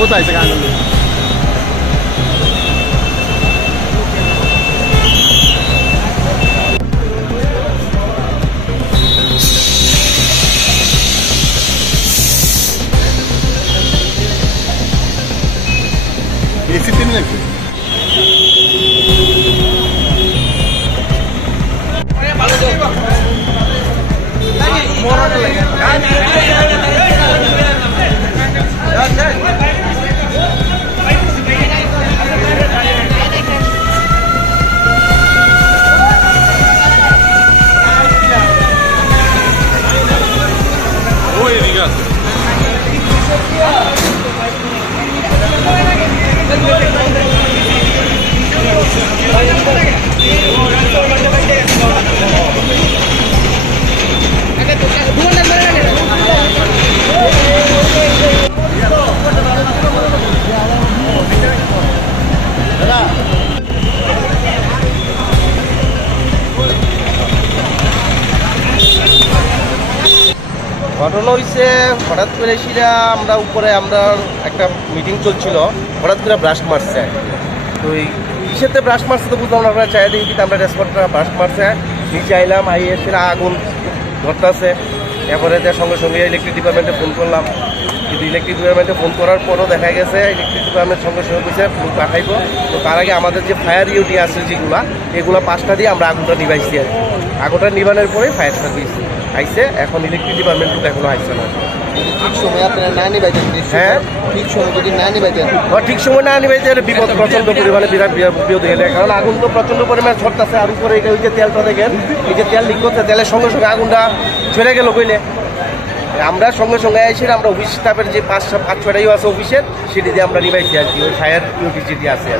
ও চাইছে গান এসি তিনি নাকি ঘটনা হয়েছে হঠাৎ করে এসিরা আমরা উপরে আমরা একটা মিটিং চলছিল, হঠাৎ করে ব্রাশ মারছে। তো এই কিসেতে ব্রাশ মারছে তো বুঝলাম না, আমরা চাই দেখি কিন্তু আমরা রেসপন্সটা ব্রাশ মারছে। নিচে আইলাম, আই এসে আগুন ধরতেছে। এরপরে সঙ্গে সঙ্গে ইলেকট্রিক ডিপার্টমেন্টে ফোন করলাম, কিন্তু ইলেকট্রিক ডিপার্টমেন্টে ফোন করার পরও দেখা গেছে ইলেকট্রিক ডিপার্টমেন্ট সঙ্গে সঙ্গে বসে ফোন পাঠাইব। তো তার আগে আমাদের যে ফায়ার ইউটি আছে এগুলা 5টা দিয়ে আমরা আগুনটা নিভাইছি। আর আগুনটা নিবানোর পরে ফায়ার সার্ভিস আইসে, এখন ইলেকট্রিক ডিপার্টমেন্ট এখনো আইসে না। ঠিক সময় আপনারা না নিবাইতেন? হ্যাঁ, ঠিক সময় যদি না নিবাইতেন, ঠিক সময় না নিবাইতে বিপদ প্রচন্ড পরিমাণে বিপদ হয়ে যায়। কারণ আগুন তো প্রচন্ড পরিমাণে ছড়তেছে। আর উপরে ওই যে তেলটা দেখেন, এই যে তেল লিক করছে, তেলের সঙ্গে সঙ্গে আগুনটা চলে গেল কইলে। আমরা সঙ্গে সঙ্গে এসে আমরা অফিস স্টাফের যে 5-6টাই আছে অফিসের, সেটি দিয়ে আমরা নিবাইছি আর কি, ওই ফায়ার ইউটি যেটি আছে।